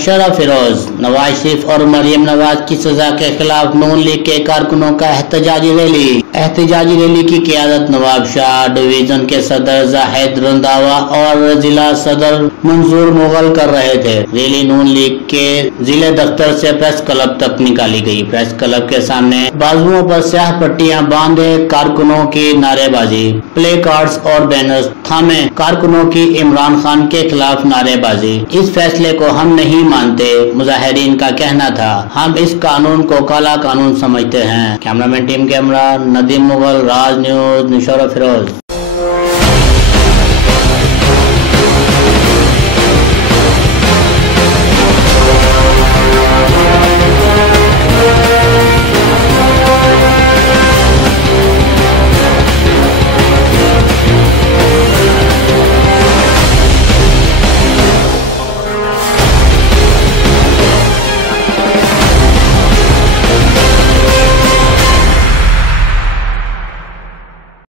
मुशर्रफ फिरोज, नवाज शरीफ और मरियम नवाज की सजा के खिलाफ नून लीग के कारकुनों का एहतजाजी रैली की क़ियादत नवाब शाह, डिवीजन के सदर जाहिद रंधावा और जिला सदर मंजूर मुगल कर रहे थे। रैली नून लीग के जिले दफ्तर से प्रेस क्लब तक निकाली गई। प्रेस क्लब के सामने बाजुओं पर स्याह पट्टियां बांधे कारकुनों की नारेबाजी, प्ले कार्ड्स और बैनर्स थामे कारकुनों की इमरान खान के खिलाफ नारेबाजी। इस फैसले को हम नहीं मानते, मुजाहिरीन का कहना था। हम इस कानून को काला कानून समझते हैं। Cameraman team camera Nadeem Mughal, राज न्यूज, मुशर्रफ फिरोज।